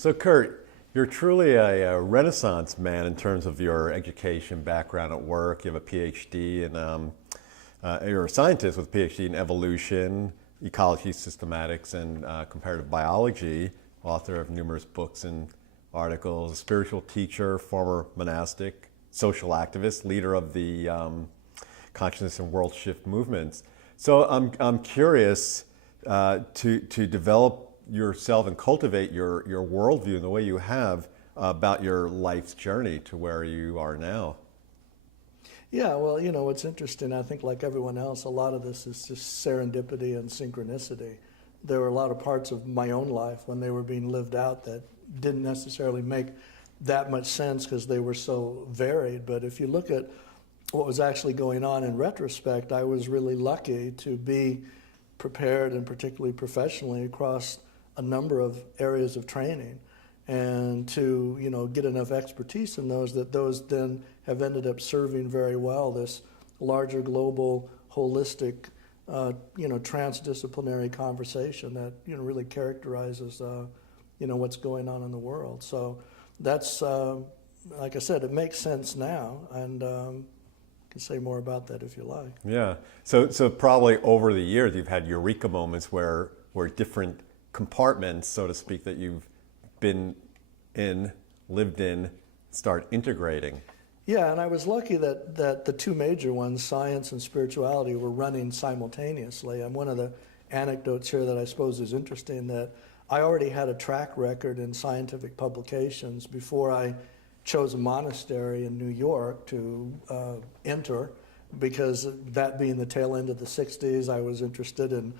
So, Kurt, you're truly a renaissance man in terms of your education background at work. You have a PhD in, you're a scientist with a PhD in evolution, ecology, systematics, and comparative biology, author of numerous books and articles, a spiritual teacher, former monastic, social activist, leader of the consciousness and world shift movements. So I'm curious to develop yourself and cultivate your worldview in the way you have about your life's journey to where you are now. Yeah, well, what's interesting, I think like everyone else, a lot of this is just serendipity and synchronicity. There were a lot of parts of my own life when they were being lived out that didn't necessarily make that much sense because they were so varied. But if you look at what was actually going on in retrospect, I was really lucky to be prepared, and particularly professionally, across a number of areas of training, and to get enough expertise in those that those then have ended up serving very well this larger global holistic transdisciplinary conversation that really characterizes what's going on in the world. So that's like I said, it makes sense now, and can say more about that if you like. Yeah. So probably over the years you've had eureka moments where different compartments, so to speak, that you've been in, lived in, start integrating. Yeah, and I was lucky that the two major ones, science and spirituality, were running simultaneously. And one of the anecdotes here that I suppose is interesting, that I already had a track record in scientific publications before I chose a monastery in New York to enter, because that being the tail end of the 60s, I was interested in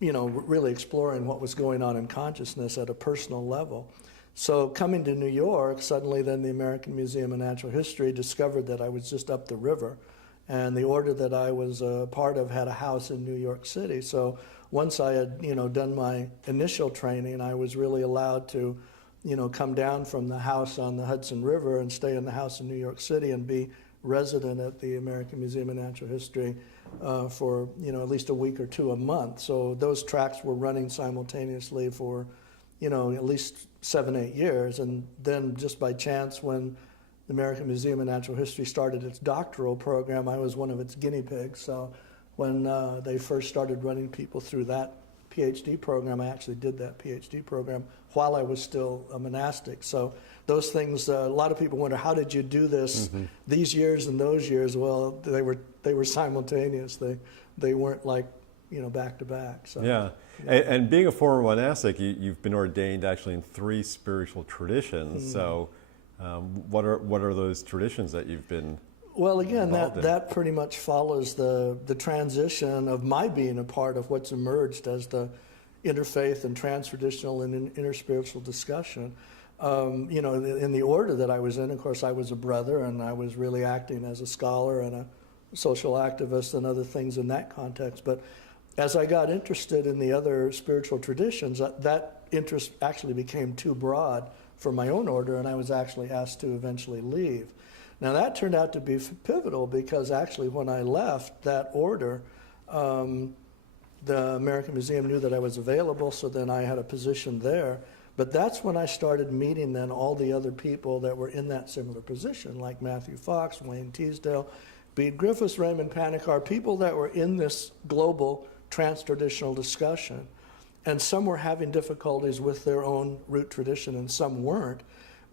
really exploring what was going on in consciousness at a personal level. So coming to New York, suddenly then the American Museum of Natural History discovered that I was just up the river, and the order that I was a part of had a house in New York City. So once I had done my initial training, I was really allowed to come down from the house on the Hudson River and stay in the house in New York City and be resident at the American Museum of Natural History for at least a week or two a month. So those tracks were running simultaneously for at least 7-8 years. And then just by chance, when the American Museum of Natural History started its doctoral program, I was one of its guinea pigs. So when they first started running people through that PhD program, I actually did that PhD program while I was still a monastic. So those things, a lot of people wonder, how did you do this these years and those years? Well, they were simultaneous. They weren't like back to back. So yeah. And being a former monastic, you've been ordained actually in 3 spiritual traditions. So what are those traditions that you've been? Well, again, that pretty much follows the transition of my being a part of what's emerged as the interfaith and trans-traditional and interspiritual discussion. In the order that I was in, of course, I was a brother, and I was really acting as a scholar and a social activist and other things in that context. But as I got interested in the other spiritual traditions, that interest actually became too broad for my own order, and I was actually asked to eventually leave. Now that turned out to be pivotal, because actually when I left that order, the American Museum knew that I was available, so then I had a position there. But that's when I started meeting then all the other people that were in that similar position, like Matthew Fox, Wayne Teasdale, Bede Griffiths, Raymond Panikar, people that were in this global trans-traditional discussion. And some were having difficulties with their own root tradition, and some weren't.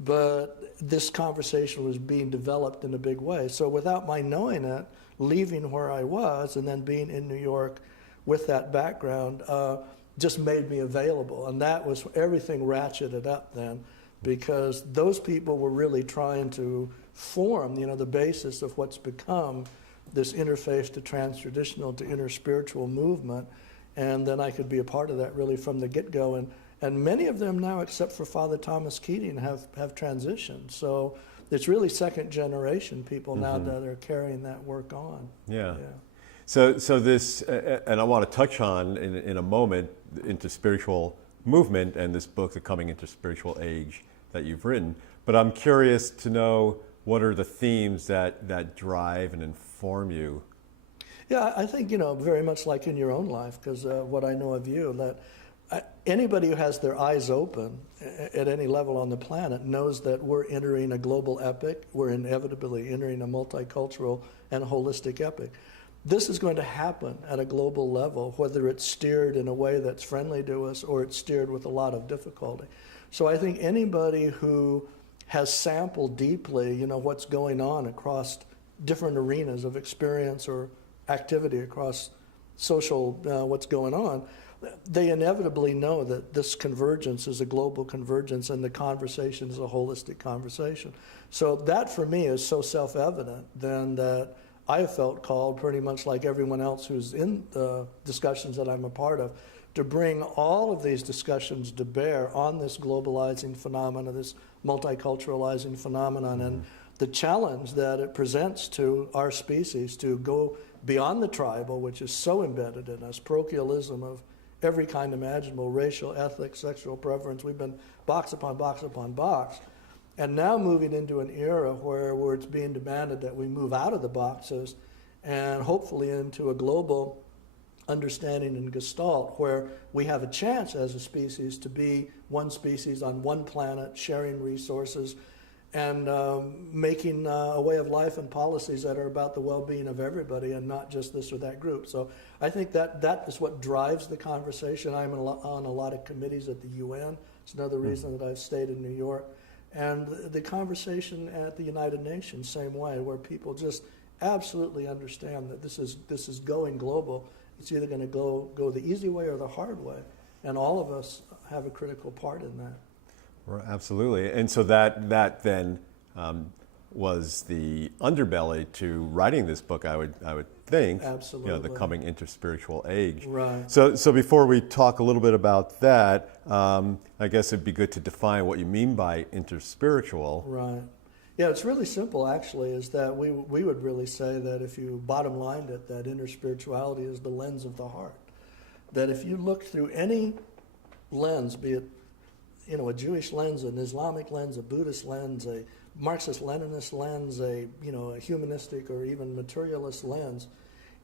But this conversation was being developed in a big way. So without my knowing it, leaving where I was and then being in New York with that background just made me available. And that was, everything ratcheted up then, because those people were really trying to form, the basis of what's become this interfaith to trans-traditional to interspiritual movement. And then I could be a part of that really from the get-go. And many of them now, except for Father Thomas Keating, have transitioned. So it's really second generation people now that are carrying that work on. Yeah. So this, and I want to touch on in a moment, into spiritual movement and this book, The Coming Into Spiritual Age, that you've written. But I'm curious to know, what are the themes that drive and inform you? Yeah, I think, very much like in your own life, because what I know of you, that Anybody who has their eyes open at any level on the planet knows that we're entering a global epic. We're inevitably entering a multicultural and holistic epic. This is going to happen at a global level, whether it's steered in a way that's friendly to us or it's steered with a lot of difficulty. So I think anybody who has sampled deeply, what's going on across different arenas of experience or activity across social, what's going on, they inevitably know that this convergence is a global convergence and the conversation is a holistic conversation. So that for me is so self-evident then that I have felt called, pretty much like everyone else who's in the discussions that I'm a part of, to bring all of these discussions to bear on this globalizing phenomenon, this multiculturalizing phenomenon, and the challenge that it presents to our species to go beyond the tribal, which is so embedded in us, parochialism of every kind imaginable, racial, ethnic, sexual preference. We've been box upon box upon box. And now moving into an era where it's being demanded that we move out of the boxes and hopefully into a global understanding and gestalt where we have a chance as a species to be one species on one planet, sharing resources, and making a way of life and policies that are about the well-being of everybody and not just this or that group. So I think that is what drives the conversation. I'm on a lot of committees at the UN. It's another reason that I've stayed in New York. And the conversation at the United Nations, same way, where people just absolutely understand that this is going global. It's either going to go the easy way or the hard way. And all of us have a critical part in that. Well, absolutely. And so that then was the underbelly to writing this book, I would think. Absolutely. The coming interspiritual age. Right. So before we talk a little bit about that, I guess it'd be good to define what you mean by interspiritual. Right. Yeah, it's really simple, actually, is that we would really say that if you bottom lined it, that interspirituality is the lens of the heart. That if you look through any lens, be it a Jewish lens, an Islamic lens, a Buddhist lens, a Marxist-Leninist lens, a humanistic or even materialist lens,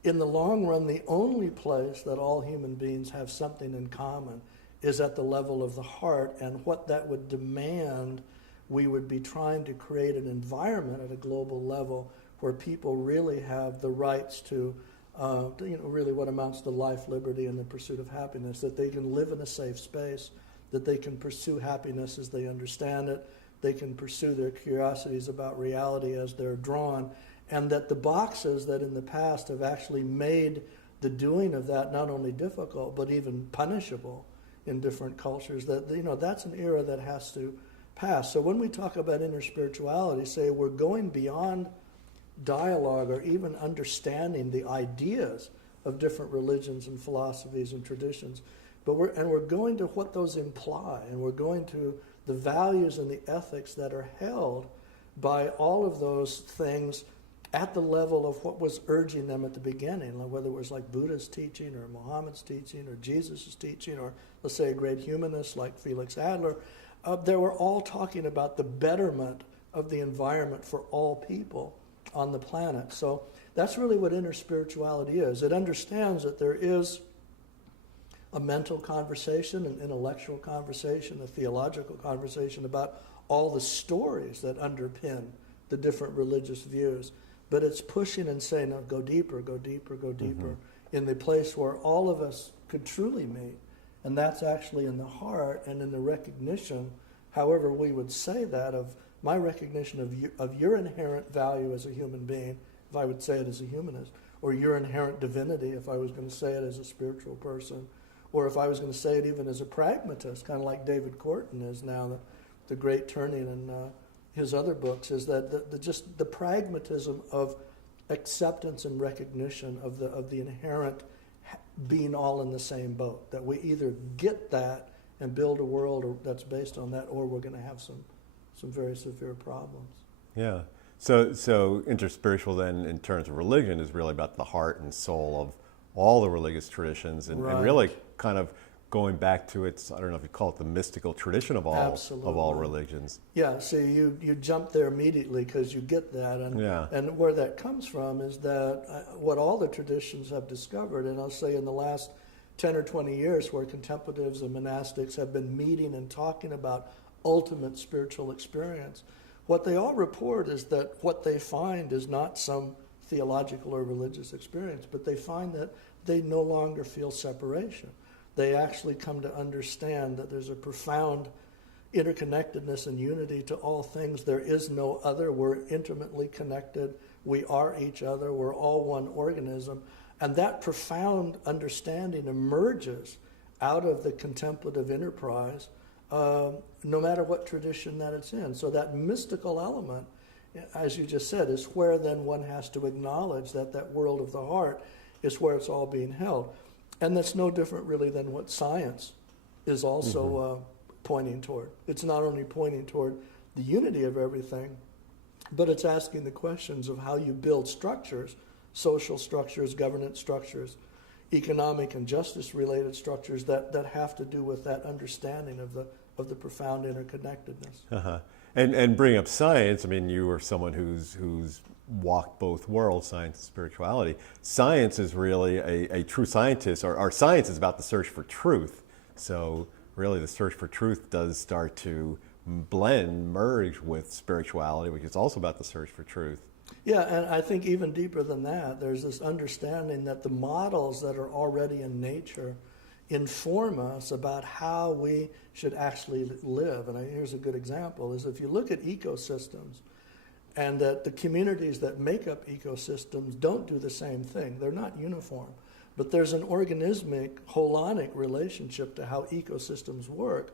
in the long run, the only place that all human beings have something in common is at the level of the heart, and what that would demand, we would be trying to create an environment at a global level where people really have the rights to really what amounts to life, liberty, and the pursuit of happiness, that they can live in a safe space, that they can pursue happiness as they understand it, they can pursue their curiosities about reality as they're drawn, and that the boxes that in the past have actually made the doing of that not only difficult, but even punishable in different cultures, that's an era that has to pass. So when we talk about interspirituality, say we're going beyond dialogue or even understanding the ideas of different religions and philosophies and traditions, but we're going to what those imply, and we're going to the values and the ethics that are held by all of those things at the level of what was urging them at the beginning, whether it was like Buddha's teaching or Muhammad's teaching or Jesus' teaching or, let's say, a great humanist like Felix Adler. They were all talking about the betterment of the environment for all people on the planet. So that's really what interspirituality is. It understands that there is a mental conversation, an intellectual conversation, a theological conversation about all the stories that underpin the different religious views. But it's pushing and saying, no, go deeper, go deeper, go deeper, in the place where all of us could truly meet. And that's actually in the heart and in the recognition, however we would say that, of my recognition of your inherent value as a human being, if I would say it as a humanist, or your inherent divinity, if I was going to say it as a spiritual person, or if I was going to say it even as a pragmatist, kind of like David Corton is now, the great turning in his other books, is that just the pragmatism of acceptance and recognition of the inherent being all in the same boat, that we either get that and build a world that's based on that, or we're going to have some very severe problems. Yeah. So interspiritual then, in terms of religion, is really about the heart and soul of all the religious traditions, and really kind of going back to its, I don't know if you call it the mystical tradition of all religions. Yeah, see, you jump there immediately because you get that. And where that comes from is that what all the traditions have discovered, and I'll say in the last 10 or 20 years where contemplatives and monastics have been meeting and talking about ultimate spiritual experience, what they all report is that what they find is not some theological or religious experience, but they find that they no longer feel separation. They actually come to understand that there's a profound interconnectedness and unity to all things. There is no other. We're intimately connected. We are each other. We're all one organism. And that profound understanding emerges out of the contemplative enterprise, no matter what tradition that it's in. So that mystical element, as you just said, is where then one has to acknowledge that that world of the heart is where it's all being held. And that's no different really than what science is also pointing toward. It's not only pointing toward the unity of everything, but it's asking the questions of how you build structures, social structures, governance structures, economic and justice-related structures that have to do with that understanding of the profound interconnectedness. And bring up science. I mean, you are someone who's walked both worlds, science and spirituality. Science is really a true scientist, or our science is about the search for truth. So really the search for truth does start to merge with spirituality, which is also about the search for truth. Yeah, and I think even deeper than that, there's this understanding that the models that are already in nature inform us about how we should actually live. And here's a good example, is if you look at ecosystems, and that the communities that make up ecosystems don't do the same thing. They're not uniform. But there's an organismic, holonic relationship to how ecosystems work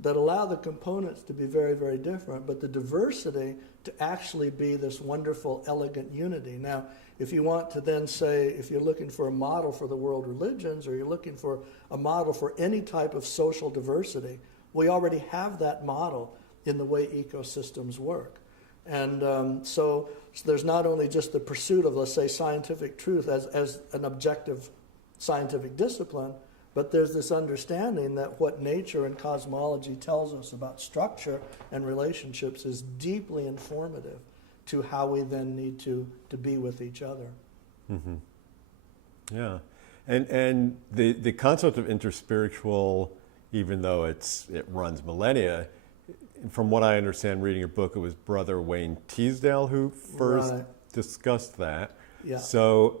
that allow the components to be very, very different, but the diversity to actually be this wonderful, elegant unity. Now, if you want to then say, if you're looking for a model for the world religions, or you're looking for a model for any type of social diversity, we already have that model in the way ecosystems work. And so there's not only just the pursuit of, let's say, scientific truth as an objective scientific discipline, but there's this understanding that what nature and cosmology tells us about structure and relationships is deeply informative to how we then need to be with each other. Mm-hmm. Yeah. And the concept of interspiritual, even though it runs millennia, from what I understand reading your book, it was Brother Wayne Teasdale who first discussed that. Yeah. So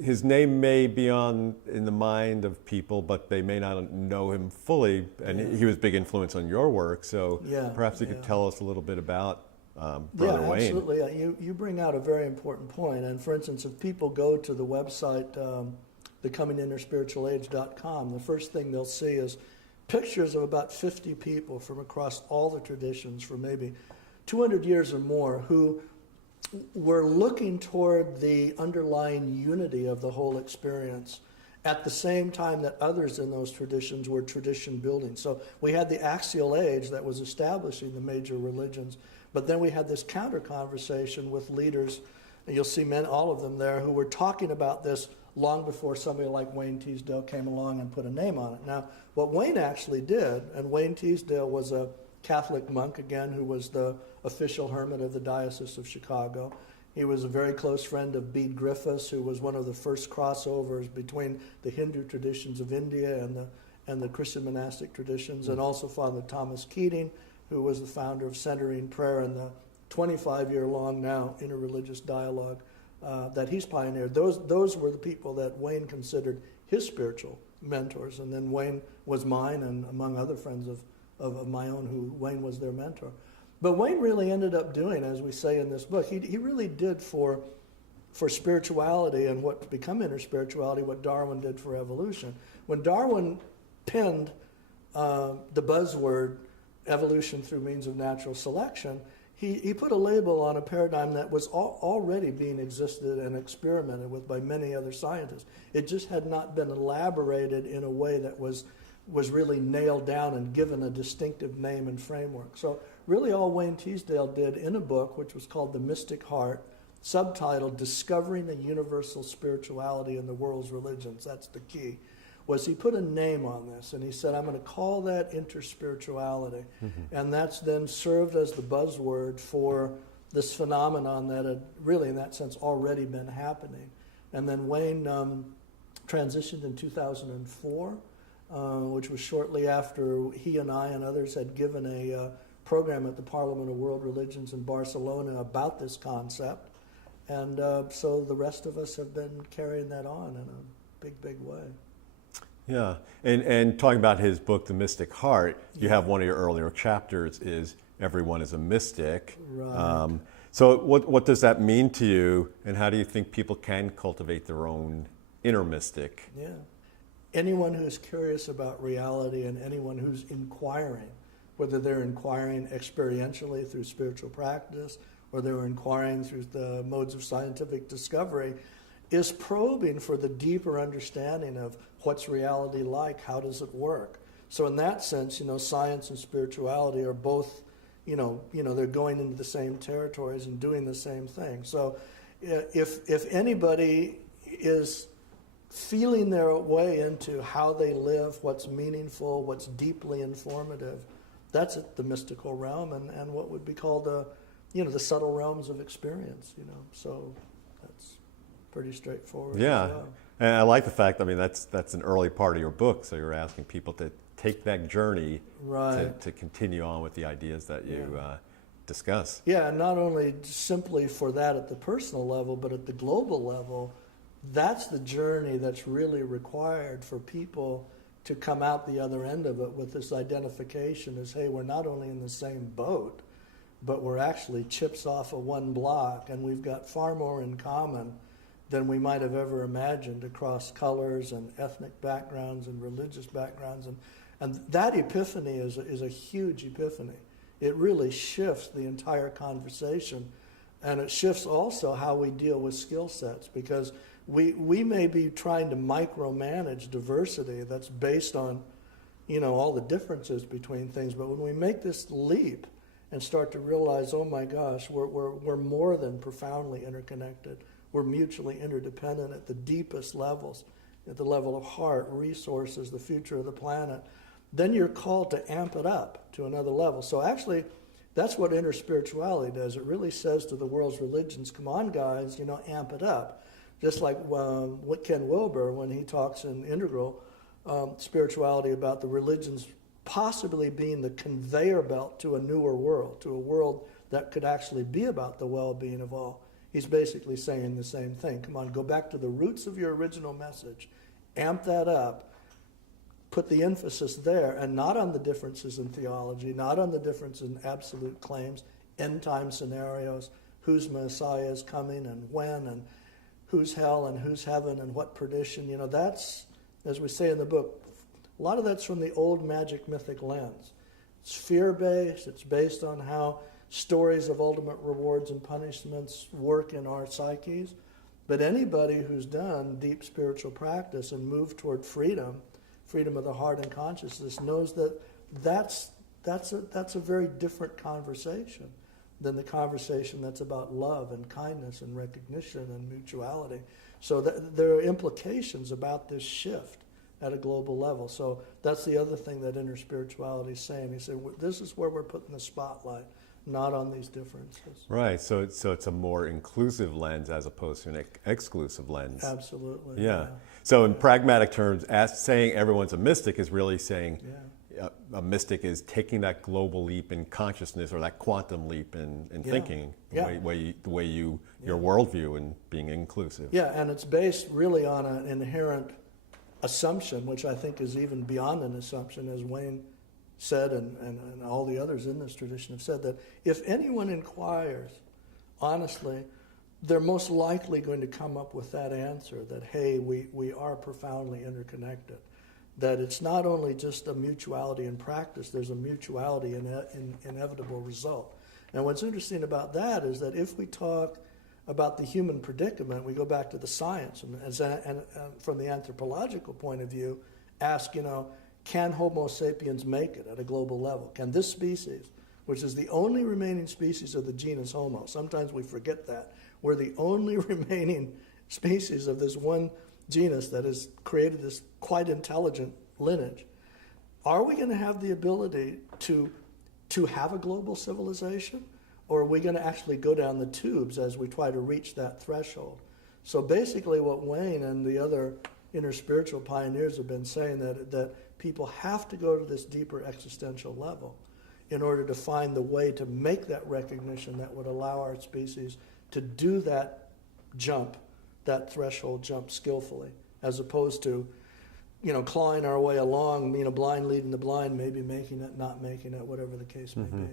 his name may be in the mind of people, but they may not know him fully. And he was a big influence on your work. So perhaps you could tell us a little bit about Brother Wayne. Yeah, absolutely. You bring out a very important point. And for instance, if people go to the website, thecominginterspiritualage.com, the first thing they'll see is pictures of about 50 people from across all the traditions for maybe 200 years or more who were looking toward the underlying unity of the whole experience at the same time that others in those traditions were tradition building. So we had the axial age that was establishing the major religions, but then we had this counter conversation with leaders, and you'll see all of them there, who were talking about this long before somebody like Wayne Teasdale came along and put a name on it. Now, what Wayne actually did, and Wayne Teasdale was a Catholic monk, again, who was the official hermit of the Diocese of Chicago. He was a very close friend of Bede Griffiths, who was one of the first crossovers between the Hindu traditions of India and the Christian monastic traditions, and also Father Thomas Keating, who was the founder of Centering Prayer and the 25-year-long now interreligious dialogue that he's pioneered. Those were the people that Wayne considered his spiritual mentors, and then Wayne was mine, and among other friends of my own, who Wayne was their mentor. But Wayne really ended up doing, as we say in this book, he really did for spirituality and what's become interspirituality what Darwin did for evolution. When Darwin penned the buzzword evolution through means of natural selection, he put a label on a paradigm that was already being existed and experimented with by many other scientists. It just had not been elaborated in a way that was really nailed down and given a distinctive name and framework. So really all Wayne Teasdale did in a book, which was called The Mystic Heart, subtitled Discovering the Universal Spirituality in the World's Religions, that's the key, was he put a name on this, and he said, I'm going to call that interspirituality. Mm-hmm. And that's then served as the buzzword for this phenomenon that had really, in that sense, already been happening. And then Wayne transitioned in 2004, which was shortly after he and I and others had given a program at the Parliament of World Religions in Barcelona about this concept. And so the rest of us have been carrying that on in a big, big way. Yeah, and talking about his book, The Mystic Heart, you have one of your earlier chapters is Everyone is a Mystic. Right. So what does that mean to you, and how do you think people can cultivate their own inner mystic? Yeah. Anyone who's curious about reality and anyone who's inquiring, whether they're inquiring experientially through spiritual practice or they're inquiring through the modes of scientific discovery, is probing for the deeper understanding of what's reality like, how does it work. So in that sense, science and spirituality are both, they're going into the same territories and doing the same thing. So if anybody is feeling their way into how they live, what's meaningful, what's deeply informative, that's at the mystical realm and what would be called the subtle realms of experience, So that's pretty straightforward. Yeah, as well. And I like the fact, that's an early part of your book, so you're asking people to take that journey Right. to continue on with the ideas that you discuss. Yeah, and not only simply for that at the personal level, but at the global level, that's the journey that's really required for people to come out the other end of it with this identification as, hey, we're not only in the same boat, but we're actually chips off of one block, and we've got far more in common than we might have ever imagined across colors and ethnic backgrounds and religious backgrounds. And that epiphany is a huge epiphany. It really shifts the entire conversation, and it shifts also how we deal with skill sets, because we may be trying to micromanage diversity that's based on, all the differences between things, but when we make this leap and start to realize, oh my gosh, we're more than profoundly interconnected. We're mutually interdependent at the deepest levels, at the level of heart, resources, the future of the planet. Then you're called to amp it up to another level. So actually, that's what interspirituality does. It really says to the world's religions, come on guys, amp it up. Just like what Ken Wilber, when he talks in Integral Spirituality about the religions possibly being the conveyor belt to a newer world, to a world that could actually be about the well-being of all. He's basically saying the same thing. Come on, go back to the roots of your original message, amp that up, put the emphasis there, and not on the differences in theology, not on the difference in absolute claims, end-time scenarios, whose Messiah is coming and when, and who's hell and who's heaven and what perdition. That's, as we say in the book, a lot of that's from the old magic mythic lens. It's fear-based. It's based on how stories of ultimate rewards and punishments work in our psyches. But anybody who's done deep spiritual practice and moved toward freedom of the heart and consciousness, knows that that's a very different conversation than the conversation that's about love and kindness and recognition and mutuality. So there are implications about this shift at a global level. So that's the other thing that interspirituality is saying. He said, this is where we're putting the spotlight, not on these differences. Right, so it's a more inclusive lens as opposed to an exclusive lens. Absolutely. Yeah. So in pragmatic terms, saying everyone's a mystic is really saying a mystic is taking that global leap in consciousness or that quantum leap in thinking, the way your worldview and being inclusive. Yeah, and it's based really on an inherent assumption, which I think is even beyond an assumption, as Wayne said, and all the others in this tradition have said, that if anyone inquires, honestly, they're most likely going to come up with that answer that, hey, we are profoundly interconnected. That it's not only just a mutuality in practice, there's a mutuality in inevitable result. And what's interesting about that is that if we talk about the human predicament, we go back to the science, and from the anthropological point of view, ask, can Homo sapiens make it at a global level? Can this species, which is the only remaining species of the genus Homo, sometimes we forget that, we're the only remaining species of this one genus that has created this quite intelligent lineage, are we going to have the ability to have a global civilization? Or are we going to actually go down the tubes as we try to reach that threshold? So basically what Wayne and the other interspiritual pioneers have been saying, that people have to go to this deeper existential level in order to find the way to make that recognition that would allow our species to do that jump, that threshold jump skillfully, as opposed to, clawing our way along, blind leading the blind, maybe making it, not making it, whatever the case may be.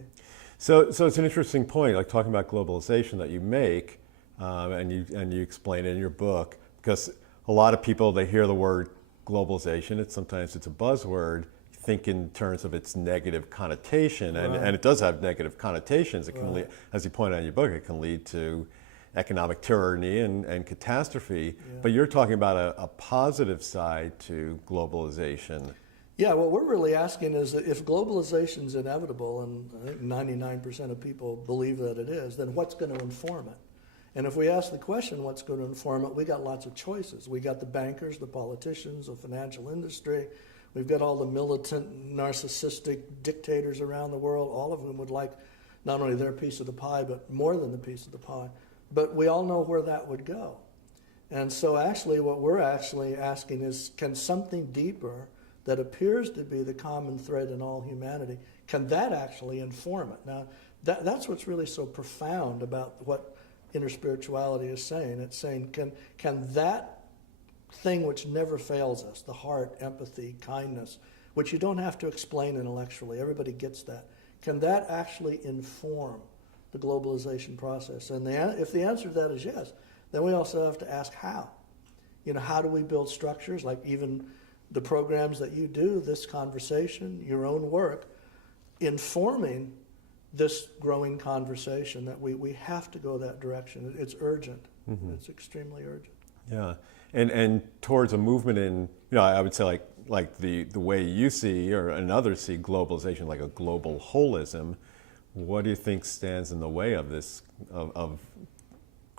So it's an interesting point, like talking about globalization that you make, and you explain it in your book, because a lot of people, they hear the word globalization, sometimes it's a buzzword, think in terms of its negative connotation, and it does have negative connotations. It can lead, as you point out in your book, it can lead to economic tyranny and catastrophe. Yeah. But you're talking about a positive side to globalization. Yeah, what we're really asking is that if globalization is inevitable, and I think 99% of people believe that it is, then what's going to inform it? And if we ask the question, what's going to inform it, we got lots of choices. We got the bankers, the politicians, the financial industry. We've got all the militant, narcissistic dictators around the world, all of whom would like not only their piece of the pie, but more than the piece of the pie. But we all know where that would go. And so actually what we're actually asking is, can something deeper that appears to be the common thread in all humanity, can that actually inform it? Now, that's what's really so profound about what interspirituality is saying. It's saying, can that thing which never fails us, the heart, empathy, kindness, which you don't have to explain intellectually, everybody gets that, can that actually inform the globalization process? And if the answer to that is yes, then we also have to ask how. How do we build structures, like even the programs that you do, this conversation, your own work, informing this growing conversation that we have to go that direction. It's urgent. Mm-hmm. It's extremely urgent. Yeah, and towards a movement in, I would say like the way you see and others see globalization, like a global holism. What do you think stands in the way of this, of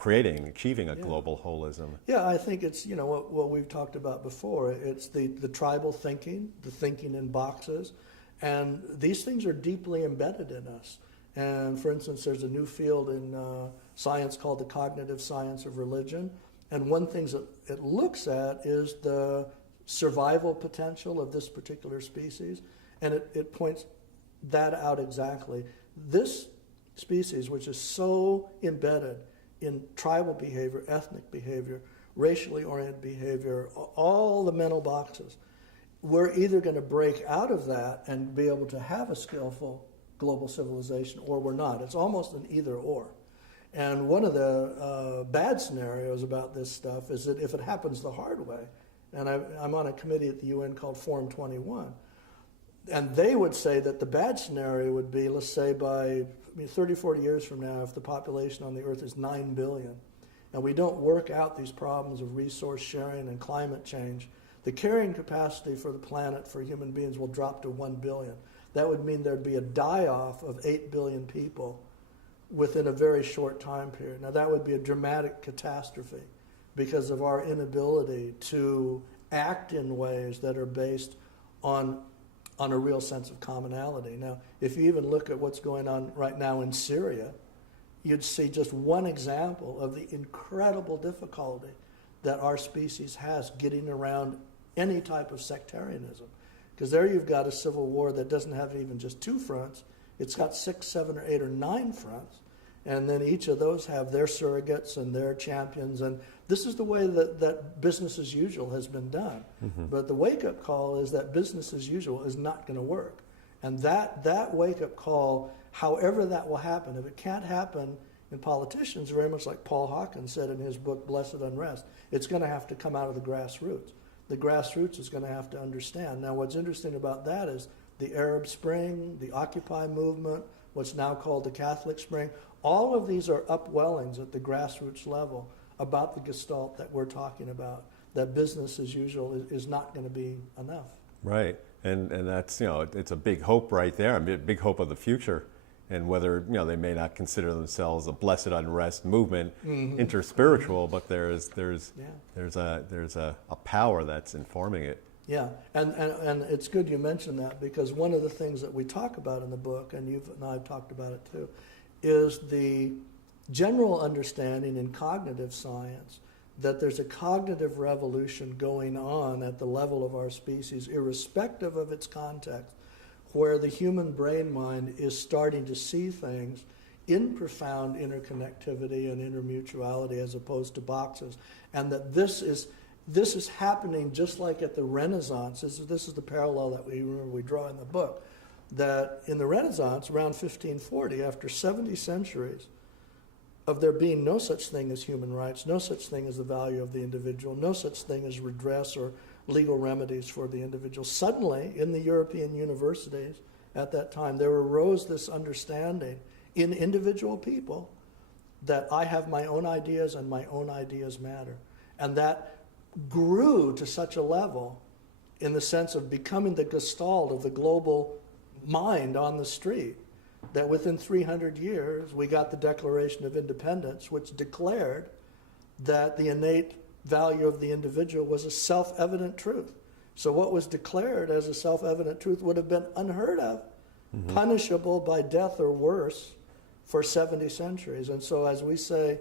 achieving a global holism? Yeah, I think it's, what we've talked about before. It's the tribal thinking, the thinking in boxes, and these things are deeply embedded in us. And for instance, there's a new field in science called the cognitive science of religion. And one thing that it looks at is the survival potential of this particular species. And it points that out exactly. This species, which is so embedded in tribal behavior, ethnic behavior, racially oriented behavior, all the mental boxes, we're either going to break out of that and be able to have a skillful global civilization, or we're not. It's almost an either or. And one of the bad scenarios about this stuff is that if it happens the hard way, and I'm on a committee at the UN called Forum 21, and they would say that the bad scenario would be, let's say by 30, 40 years from now, if the population on the Earth is 9 billion, and we don't work out these problems of resource sharing and climate change, the carrying capacity for the planet for human beings will drop to 1 billion. That would mean there'd be a die-off of 8 billion people within a very short time period. Now that would be a dramatic catastrophe because of our inability to act in ways that are based on a real sense of commonality. Now, if you even look at what's going on right now in Syria, you'd see just one example of the incredible difficulty that our species has getting around any type of sectarianism. Because there you've got a civil war that doesn't have even just two fronts. It's got 6, 7, or 8, or 9 fronts. And then each of those have their surrogates and their champions. And this is the way that business as usual has been done. Mm-hmm. But the wake-up call is that business as usual is not going to work. And that wake-up call, however that will happen, if it can't happen in politicians, very much like Paul Hawkins said in his book, Blessed Unrest, it's going to have to come out of the grassroots. The grassroots is going to have to understand. Now, what's interesting about that is the Arab Spring, the Occupy movement, what's now called the Catholic Spring, all of these are upwellings at the grassroots level about the gestalt that we're talking about, that business as usual is not going to be enough. Right, and that's, it's a big hope right there, a big hope of the future. And whether, they may not consider themselves a blessed unrest movement, mm-hmm. interspiritual, but there's a power that's informing it. Yeah, and it's good you mentioned that, because one of the things that we talk about in the book, and you and I have talked about it too, is the general understanding in cognitive science that there's a cognitive revolution going on at the level of our species, irrespective of its context, where the human brain mind is starting to see things in profound interconnectivity and intermutuality as opposed to boxes. And that this is happening just like at the Renaissance. This is the parallel that we draw in the book, that in the Renaissance, around 1540, after 70 centuries of there being no such thing as human rights, no such thing as the value of the individual, no such thing as redress or legal remedies for the individual, suddenly in the European universities at that time, there arose this understanding in individual people that I have my own ideas and my own ideas matter. And that grew to such a level in the sense of becoming the gestalt of the global mind on the street, that within 300 years we got the Declaration of Independence, which declared that the innate value of the individual was a self-evident truth. So what was declared as a self-evident truth would have been unheard of, punishable by death or worse for 70 centuries. And so as we say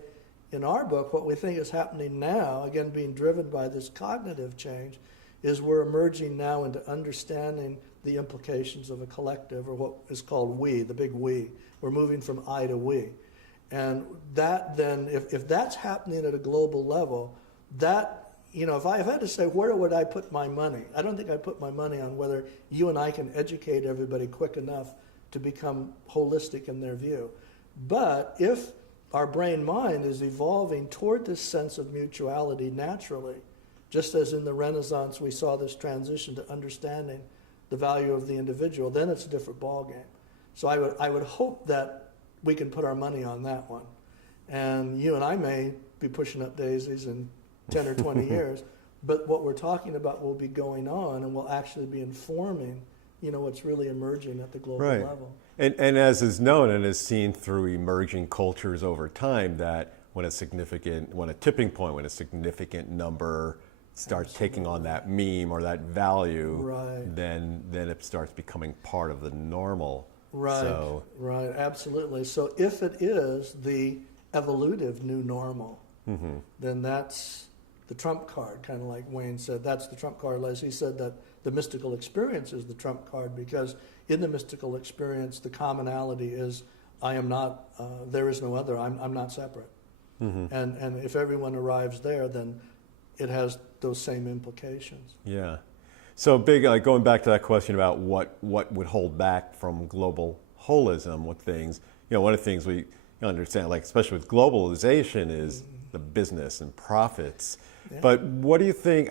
in our book, what we think is happening now, again being driven by this cognitive change, is we're emerging now into understanding the implications of a collective, or what is called we, the big we. We're moving from I to we. And that then, if that's happening at a global level, that, if I had to say, where would I put my money? I don't think I'd put my money on whether you and I can educate everybody quick enough to become holistic in their view. But if our brain-mind is evolving toward this sense of mutuality naturally, just as in the Renaissance we saw this transition to understanding the value of the individual, then it's a different ballgame. So I would hope that we can put our money on that one. And you and I may be pushing up daisies in 10 or 20 years, but what we're talking about will be going on and will actually be informing, what's really emerging at the global level. And as is known and is seen through emerging cultures over time, that when a tipping point, when a significant number starts taking on that meme or that value, then it starts becoming part of the normal. Right, absolutely. So if it is the evolutive new normal, then that's the trump card, kind of like Wayne said. That's the trump card. As he said that the mystical experience is the trump card, because in the mystical experience, the commonality is I am not, there is no other, I'm not separate. And if everyone arrives there, then it has those same implications. Yeah. So going back to that question about what would hold back from global holism with things, one of the things we understand, like especially with globalization, is the business and profits. Yeah. But what do you think,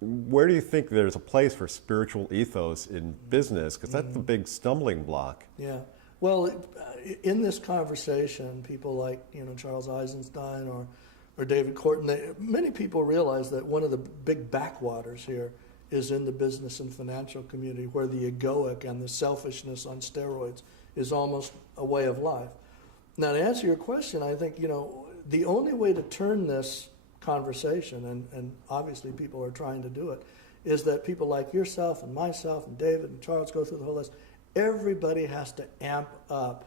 where do you think there's a place for spiritual ethos in business? Because that's the big stumbling block. Yeah. Well, in this conversation, people like, Charles Eisenstein or David Korten, many people realize that one of the big backwaters here is in the business and financial community, where the egoic and the selfishness on steroids is almost a way of life. Now, to answer your question, I think, the only way to turn this conversation, and obviously people are trying to do it, is that people like yourself and myself and David and Charles go through the whole list. Everybody has to amp up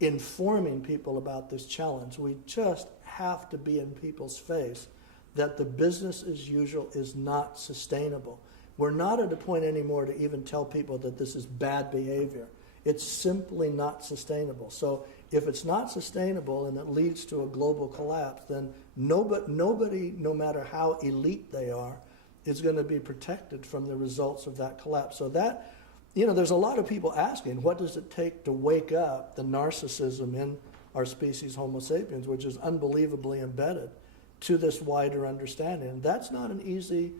informing people about this challenge. We just have to be in people's face that the business as usual is not sustainable. We're not at a point anymore to even tell people that this is bad behavior. It's simply not sustainable. So if it's not sustainable and it leads to a global collapse, then nobody, no matter how elite they are, is going to be protected from the results of that collapse. So that, there's a lot of people asking, what does it take to wake up the narcissism in our species, Homo sapiens, which is unbelievably embedded, to this wider understanding? And it's not an easy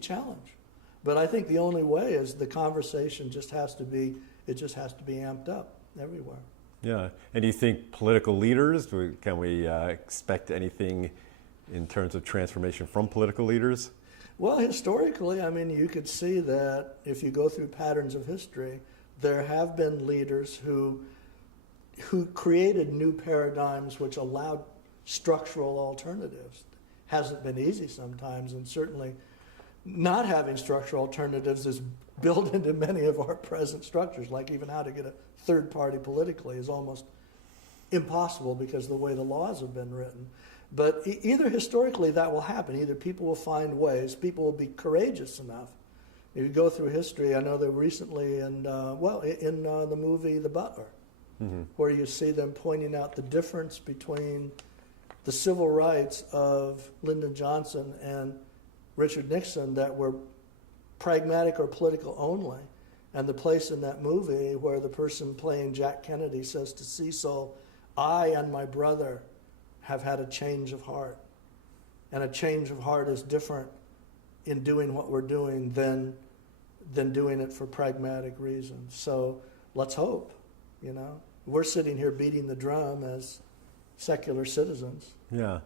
challenge. But I think the only way is the conversation just has to be amped up everywhere. Yeah. And do you think political leaders, can we expect anything in terms of transformation from political leaders? Well, historically, you could see that if you go through patterns of history, there have been leaders who created new paradigms which allowed structural alternatives. Hasn't been easy sometimes, and certainly not having structural alternatives is built into many of our present structures, like even how to get a third party politically is almost impossible because of the way the laws have been written. But either historically that will happen. Either people will find ways, people will be courageous enough. If you go through history, I know that recently, in the movie The Butler, where you see them pointing out the difference between the civil rights of Lyndon Johnson and Richard Nixon that were pragmatic or political only, and the place in that movie where the person playing Jack Kennedy says to Cecil, "I and my brother have had a change of heart." And a change of heart is different in doing what we're doing than doing it for pragmatic reasons. So let's hope, We're sitting here beating the drum as secular citizens. Yeah,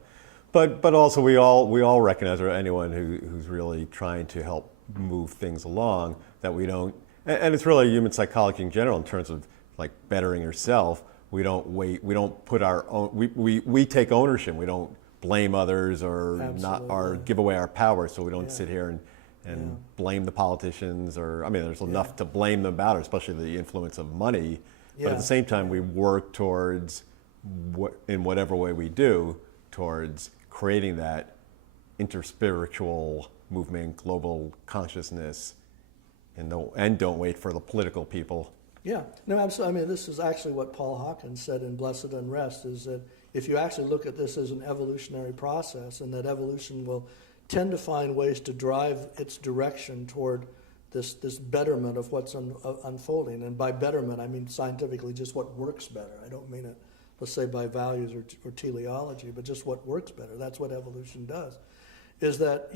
but also we all recognize, or anyone who's really trying to help move things along, that we don't, and it's really human psychology in general in terms of like bettering yourself. We don't wait. We don't put our own. We take ownership. We don't blame others or give away our power. So we don't sit here and blame the politicians, or there's enough to blame them about, especially the influence of money. But at the same time, we work towards, in whatever way we do, towards creating that interspiritual movement, global consciousness, and don't wait for the political people. Yeah, no, absolutely. This is actually what Paul Hawkins said in Blessed Unrest, is that if you actually look at this as an evolutionary process, and that evolution will tend to find ways to drive its direction toward this betterment of what's unfolding. And by betterment, I mean scientifically just what works better. I don't mean it, let's say, by values or teleology, but just what works better. That's what evolution does. Is that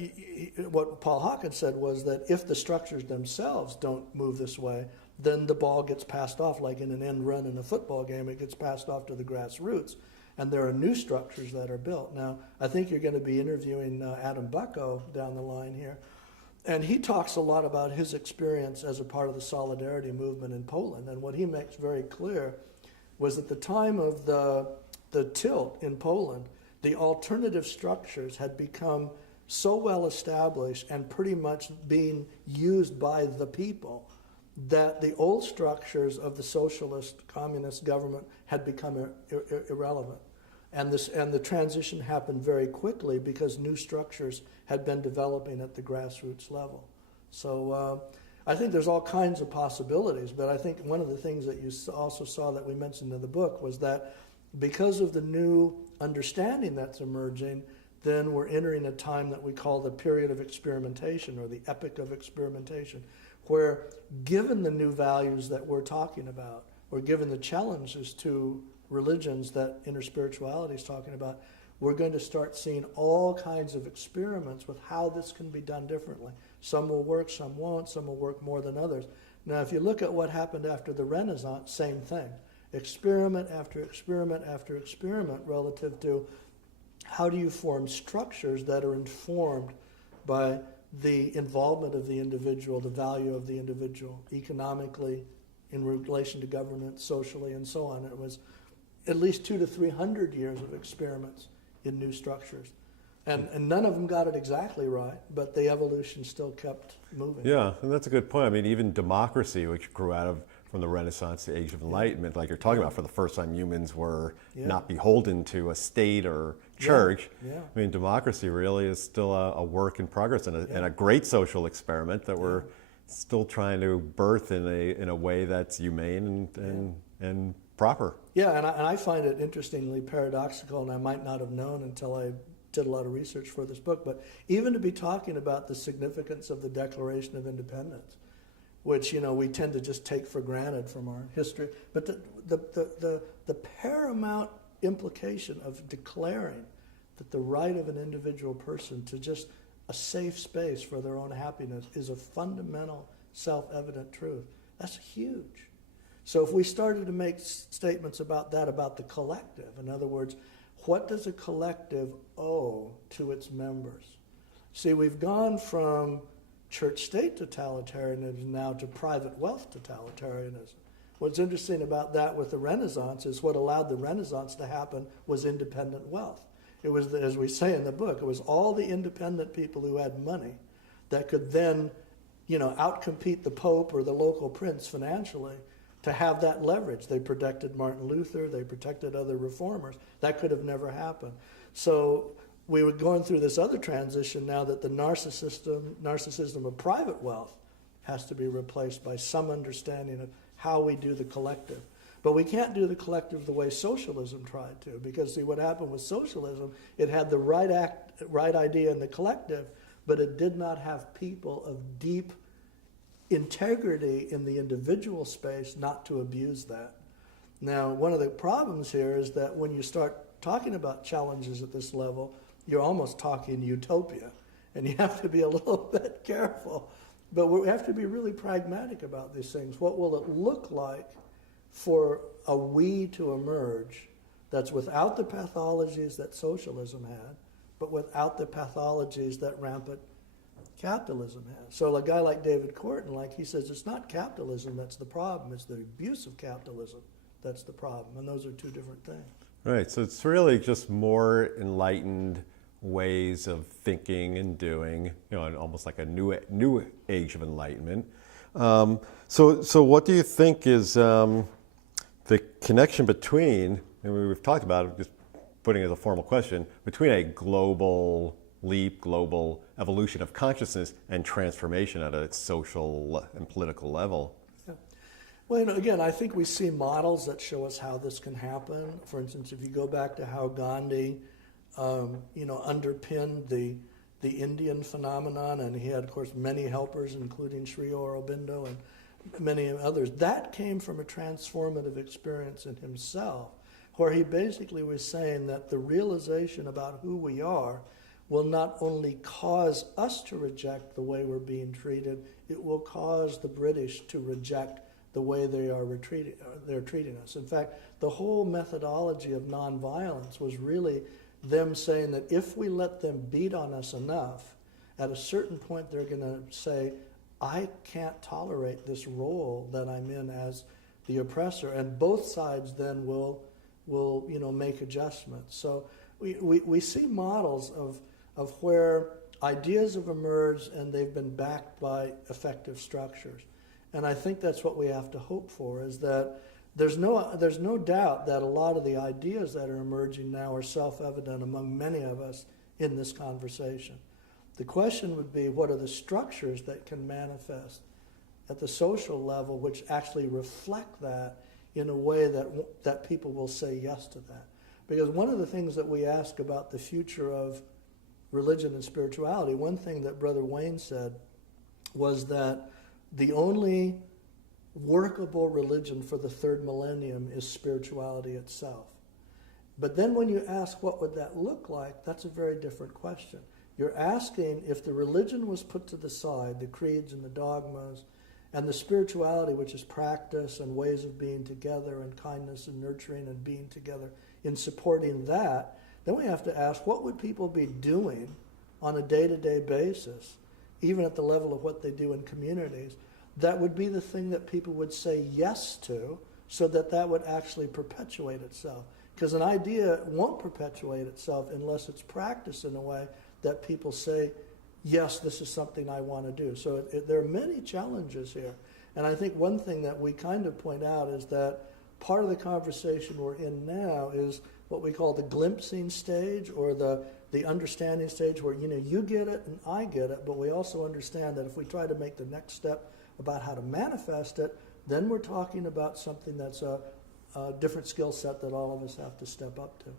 what Paul Hawkins said was that if the structures themselves don't move this way, then the ball gets passed off, like in an end run in a football game, it gets passed off to the grassroots. And there are new structures that are built. Now, I think you're going to be interviewing Adam Bucko down the line here. And he talks a lot about his experience as a part of the Solidarity movement in Poland. And what he makes very clear was at the time of the tilt in Poland, the alternative structures had become so well established and pretty much being used by the people that the old structures of the socialist communist government had become irrelevant. And the transition happened very quickly because new structures had been developing at the grassroots level. So I think there's all kinds of possibilities, but I think one of the things that you also saw that we mentioned in the book was that because of the new understanding that's emerging, then we're entering a time that we call the period of experimentation, or the epoch of experimentation, where given the new values that we're talking about, or given the challenges to religions that interspirituality is talking about, we're going to start seeing all kinds of experiments with how this can be done differently. Some will work, some won't, some will work more than others. Now, if you look at what happened after the Renaissance, same thing. Experiment after experiment after experiment relative to how do you form structures that are informed by the involvement of the individual, the value of the individual, economically, in relation to government, socially, and so on. It was at least 200 to 300 years of experiments in new structures. And none of them got it exactly right, but the evolution still kept moving. Yeah, and that's a good point. Even democracy, which grew out of from the Renaissance, the Age of Enlightenment, like you're talking about, for the first time humans were not beholden to a state or church. Yeah. Democracy really is still a work in progress and a great social experiment that we're still trying to birth in a way that's humane and proper. Yeah, and I find it interestingly paradoxical, and I might not have known until I did a lot of research for this book, but even to be talking about the significance of the Declaration of Independence, which we tend to just take for granted from our history, but the paramount implication of declaring that the right of an individual person to just a safe space for their own happiness is a fundamental, self-evident truth. That's huge. So if we started to make statements about that, about the collective, in other words, what does a collective owe to its members? See, we've gone from church-state totalitarianism now to private wealth totalitarianism. What's interesting about that with the Renaissance is what allowed the Renaissance to happen was independent wealth. It was, as we say in the book, it was all the independent people who had money that could then, outcompete the Pope or the local prince financially, to have that leverage. They protected Martin Luther, they protected other reformers. That could have never happened. So we were going through this other transition now that the narcissism of private wealth has to be replaced by some understanding of how we do the collective. But we can't do the collective the way socialism tried to, because see what happened with socialism, it had the right idea in the collective, but it did not have people of deep integrity in the individual space not to abuse that. Now, one of the problems here is that when you start talking about challenges at this level, you're almost talking utopia, and you have to be a little bit careful. But we have to be really pragmatic about these things. What will it look like for a we to emerge that's without the pathologies that socialism had, but without the pathologies that rampant capitalism has? So a guy like David Korten, like he says, it's not capitalism that's the problem, it's the abuse of capitalism that's the problem, and those are two different things. Right, so it's really just more enlightened ways of thinking and doing, and almost like a new age of enlightenment. So what do you think is the connection between, and we've talked about it, just putting it as a formal question, between a global leap, global evolution of consciousness and transformation at a social and political level? Yeah. Well, again, I think we see models that show us how this can happen. For instance, if you go back to how Gandhi underpinned the Indian phenomenon, and he had, of course, many helpers, including Sri Aurobindo and many others. That came from a transformative experience in himself, where he basically was saying that the realization about who we are will not only cause us to reject the way we're being treated, it will cause the British to reject the way they're treating us. In fact, the whole methodology of nonviolence was really them saying that if we let them beat on us enough, at a certain point they're going to say, I can't tolerate this role that I'm in as the oppressor, and both sides then will make adjustments. So we see models of where ideas have emerged and they've been backed by effective structures. And I think that's what we have to hope for, is that there's no doubt that a lot of the ideas that are emerging now are self-evident among many of us in this conversation. The question would be, what are the structures that can manifest at the social level which actually reflect that in a way that people will say yes to that? Because one of the things that we ask about the future of religion and spirituality, one thing that Brother Wayne said was that the only workable religion for the third millennium is spirituality itself. But then when you ask what would that look like, that's a very different question. You're asking if the religion was put to the side, the creeds and the dogmas, and the spirituality, which is practice and ways of being together and kindness and nurturing and being together, in supporting that, then we have to ask, what would people be doing on a day-to-day basis, even at the level of what they do in communities, that would be the thing that people would say yes to, so that would actually perpetuate itself. Because an idea won't perpetuate itself unless it's practiced in a way that people say, yes, this is something I want to do. So there are many challenges here. And I think one thing that we kind of point out is that part of the conversation we're in now is what we call the glimpsing stage, or the understanding stage, where you get it and I get it, but we also understand that if we try to make the next step about how to manifest it, then we're talking about something that's a different skill set that all of us have to step up to.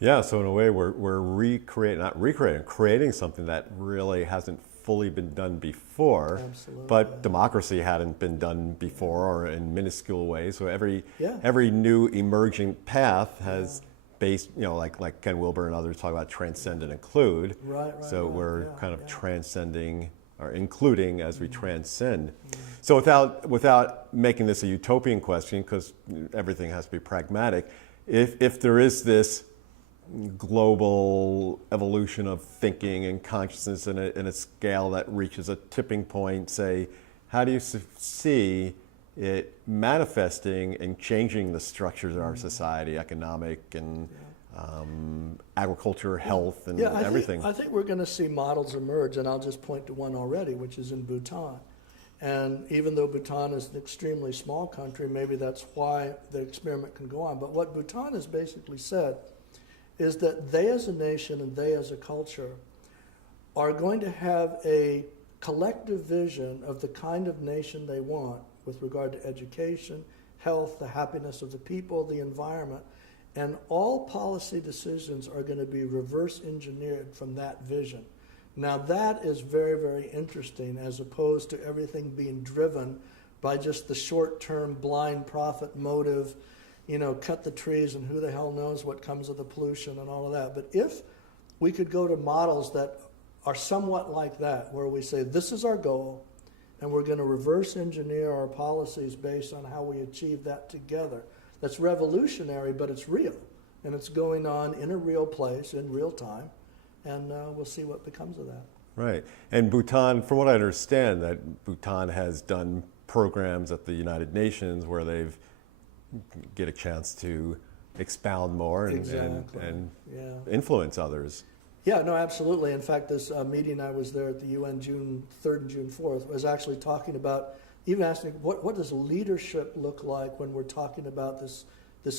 Yeah, so in a way we're creating something that really hasn't fully been done before. Absolutely. But democracy hadn't been done before, or in minuscule ways. So every new emerging path has based, like Ken Wilber and others talk about transcend and include. Right. So we're kind of transcending or including as we transcend. Mm-hmm. So without making this a utopian question, because everything has to be pragmatic, if there is this global evolution of thinking and consciousness in a scale that reaches a tipping point, say, how do you see it manifesting and changing the structures of our society, economic and agriculture, health, and everything? I think we're going to see models emerge, and I'll just point to one already, which is in Bhutan. And even though Bhutan is an extremely small country, maybe that's why the experiment can go on. But what Bhutan has basically said is that they as a nation and they as a culture are going to have a collective vision of the kind of nation they want with regard to education, health, the happiness of the people, the environment, and all policy decisions are going to be reverse engineered from that vision. Now that is very, very interesting, as opposed to everything being driven by just the short-term blind profit motive, cut the trees and who the hell knows what comes of the pollution and all of that. But if we could go to models that are somewhat like that, where we say this is our goal and we're going to reverse engineer our policies based on how we achieve that together. That's revolutionary, but it's real. And it's going on in a real place, in real time. And we'll see what becomes of that. Right. And Bhutan, from what I understand, that Bhutan has done programs at the United Nations where they've get a chance to expound more and influence others. Yeah, no, absolutely. In fact, this meeting I was there at the UN June 3rd and June 4th was actually talking about, even asking, what does leadership look like when we're talking about this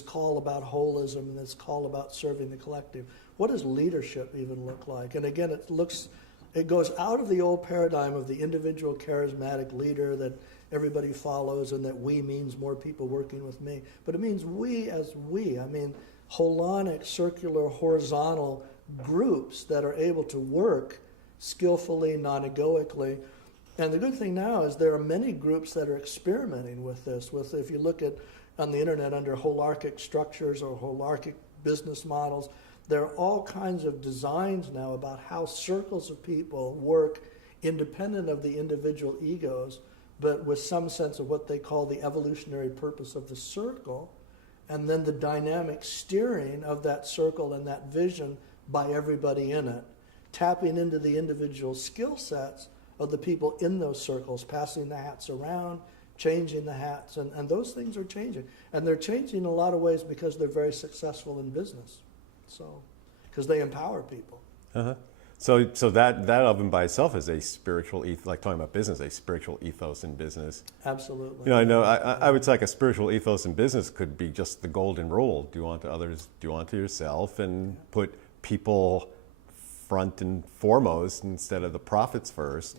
call about holism and this call about serving the collective? What does leadership even look like? And again, it goes out of the old paradigm of the individual charismatic leader that everybody follows and that we means more people working with me. But it means we as we. I mean, holonic, circular, horizontal groups that are able to work skillfully, non-egoically. And the good thing now is there are many groups that are experimenting with this. If you look at on the internet under holarchic structures or holarchic business models, there are all kinds of designs now about how circles of people work independent of the individual egos, but with some sense of what they call the evolutionary purpose of the circle, and then the dynamic steering of that circle and that vision by everybody in it, tapping into the individual skill sets of the people in those circles, passing the hats around, changing the hats, and those things are changing. And they're changing in a lot of ways because they're very successful in business. So, because they empower people. Uh-huh. So that of and by itself is a spiritual ethos, like talking about business, a spiritual ethos in business. Absolutely. I would say like a spiritual ethos in business could be just the golden rule: do unto others, do unto yourself, and put people front and foremost instead of the profits first.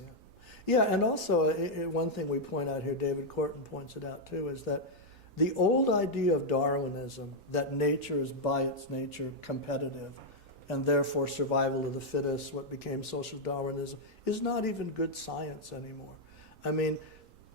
Yeah, and also one thing we point out here, David Corton points it out too, is that the old idea of Darwinism, that nature is by its nature competitive, and therefore survival of the fittest, what became social Darwinism, is not even good science anymore. I mean,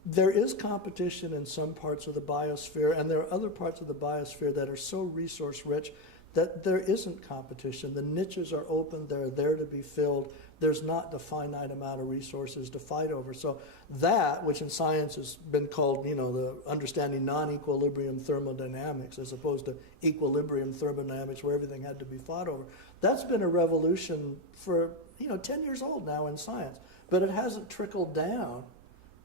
there is competition in some parts of the biosphere, and there are other parts of the biosphere that are so resource rich that there isn't competition. The niches are open, they're there to be filled. There's not the finite amount of resources to fight over. So that, which in science has been called, the understanding non-equilibrium thermodynamics as opposed to equilibrium thermodynamics where everything had to be fought over, that's been a revolution for, 10 years old now in science. But it hasn't trickled down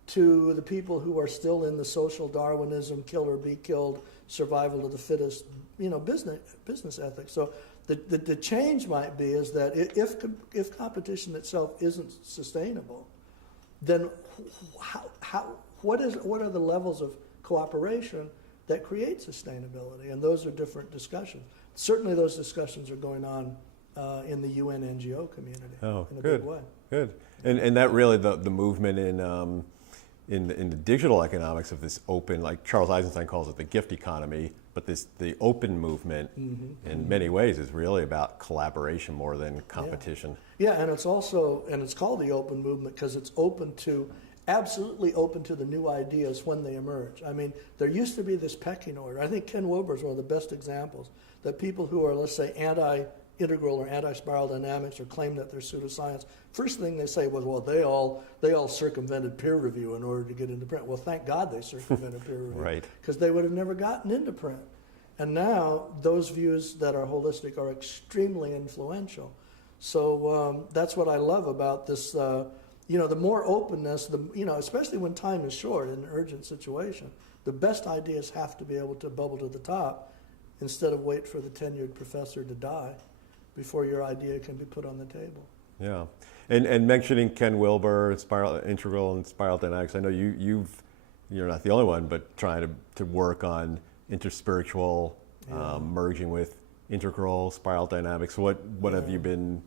to the people who are still in the social Darwinism, kill or be killed, survival of the fittest, business ethics. So the change might be is that if competition itself isn't sustainable, then what are the levels of cooperation that create sustainability? And those are different discussions. Certainly, those discussions are going on in the UN NGO community in a big way. Good. And that really the movement in the digital economics of this open, like Charles Eisenstein calls it the gift economy, but the open movement in many ways is really about collaboration more than competition. Yeah, and it's called the open movement because it's absolutely open to the new ideas when they emerge. I mean, there used to be this pecking order. I think Ken Wilber is one of the best examples that people who are, let's say, anti-integral or anti-spiral dynamics or claim that they're pseudoscience, first thing they say was, well, they all circumvented peer review in order to get into print. Well, thank God they circumvented peer review. Right. Because they would have never gotten into print. And now those views that are holistic are extremely influential. So that's what I love about this, the more openness, especially when time is short in an urgent situation, the best ideas have to be able to bubble to the top instead of wait for the tenured professor to die before your idea can be put on the table. Yeah. And mentioning Ken Wilber, integral and spiral dynamics, I know you're not the only one, but trying to work on interspiritual, merging with integral spiral dynamics. What have you been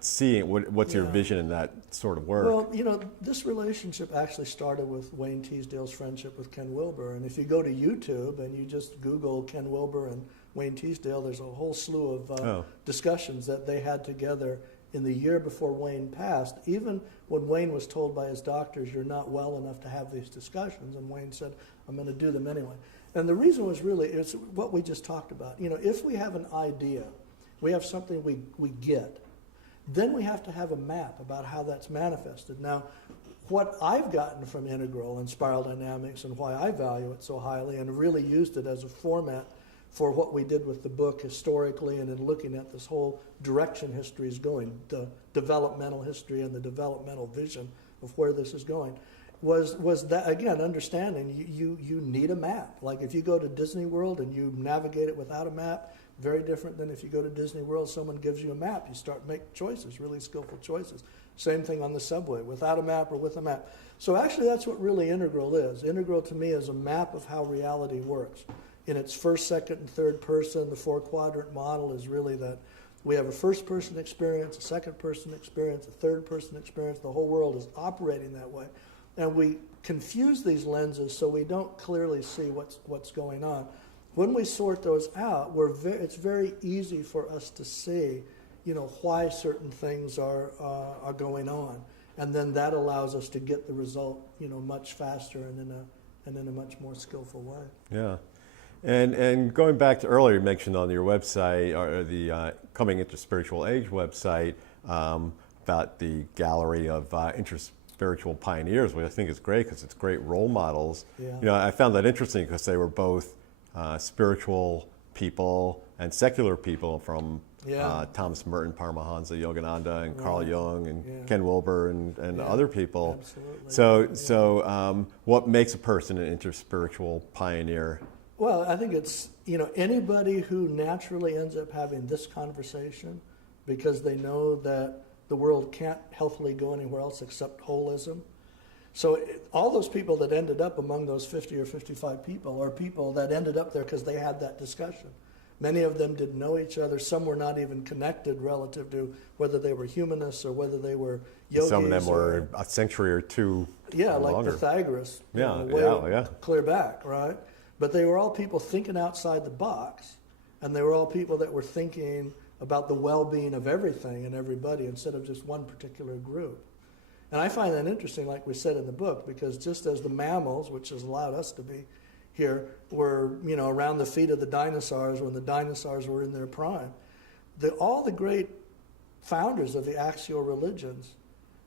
seeing? What's your vision in that sort of work? Well, this relationship actually started with Wayne Teasdale's friendship with Ken Wilber. And if you go to YouTube and you just Google Ken Wilber and Wayne Teasdale, there's a whole slew of discussions that they had together in the year before Wayne passed, even when Wayne was told by his doctors, you're not well enough to have these discussions, and Wayne said, I'm going to do them anyway. And the reason was really, it's what we just talked about. If we have an idea, we have something we get, then we have to have a map about how that's manifested. Now, what I've gotten from integral and spiral dynamics and why I value it so highly and really used it as a format for what we did with the book historically and in looking at this whole direction history is going, the developmental history and the developmental vision of where this is going, was that, again, understanding you need a map. Like if you go to Disney World and you navigate it without a map, very different than if you go to Disney World, someone gives you a map, you start making choices, really skillful choices. Same thing on the subway, without a map or with a map. So actually that's what really integral is. Integral to me is a map of how reality works. In its first, second, and third person, the 4-quadrant model is really that we have a first-person experience, a second-person experience, a third-person experience. The whole world is operating that way. And we confuse these lenses so we don't clearly see what's going on. When we sort those out, it's very easy for us to see, why certain things are going on. And then that allows us to get the result, much faster and in a much more skillful way. Yeah. And going back to earlier, you mentioned on your website, or the Coming Into Spiritual Age website, about the gallery of interspiritual pioneers, which I think is great because it's great role models. Yeah. I found that interesting because they were both spiritual people and secular people from Thomas Merton, Paramahansa Yogananda, and Carl Jung, and Ken Wilber, and other people. Absolutely. So what makes a person an interspiritual pioneer? Well, I think it's, anybody who naturally ends up having this conversation because they know that the world can't healthily go anywhere else except holism. So all those people that ended up among those 50 or 55 people are people that ended up there because they had that discussion. Many of them didn't know each other. Some were not even connected relative to whether they were humanists or whether they were yogis. Some of them were a century or two longer. Like Pythagoras. Yeah. Clear back, right? But they were all people thinking outside the box, and they were all people that were thinking about the well-being of everything and everybody instead of just one particular group. And I find that interesting, like we said in the book, because just as the mammals, which has allowed us to be here, were around the feet of the dinosaurs when the dinosaurs were in their prime, all the great founders of the axial religions,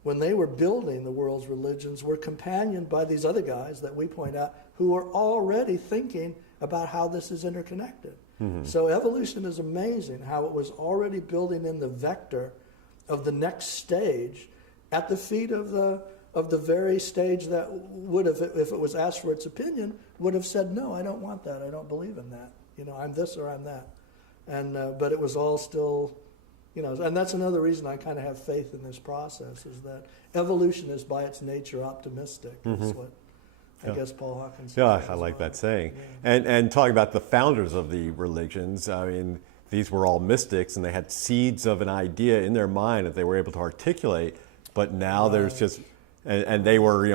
when they were building the world's religions, were companioned by these other guys that we point out who are already thinking about how this is interconnected. Mm-hmm. So evolution is amazing, how it was already building in the vector of the next stage at the feet of the very stage that would have, if it was asked for its opinion, would have said, no, I don't want that, I don't believe in that. I'm this or I'm that. And but it was all still, and that's another reason I kind of have faith in this process, is that evolution is by its nature optimistic. Mm-hmm. That's what I guess Paul Hawkins said. Yeah, I like that saying. Yeah. And talking about the founders of the religions, I mean, these were all mystics, and they had seeds of an idea in their mind that they were able to articulate, but now there's just, and they were,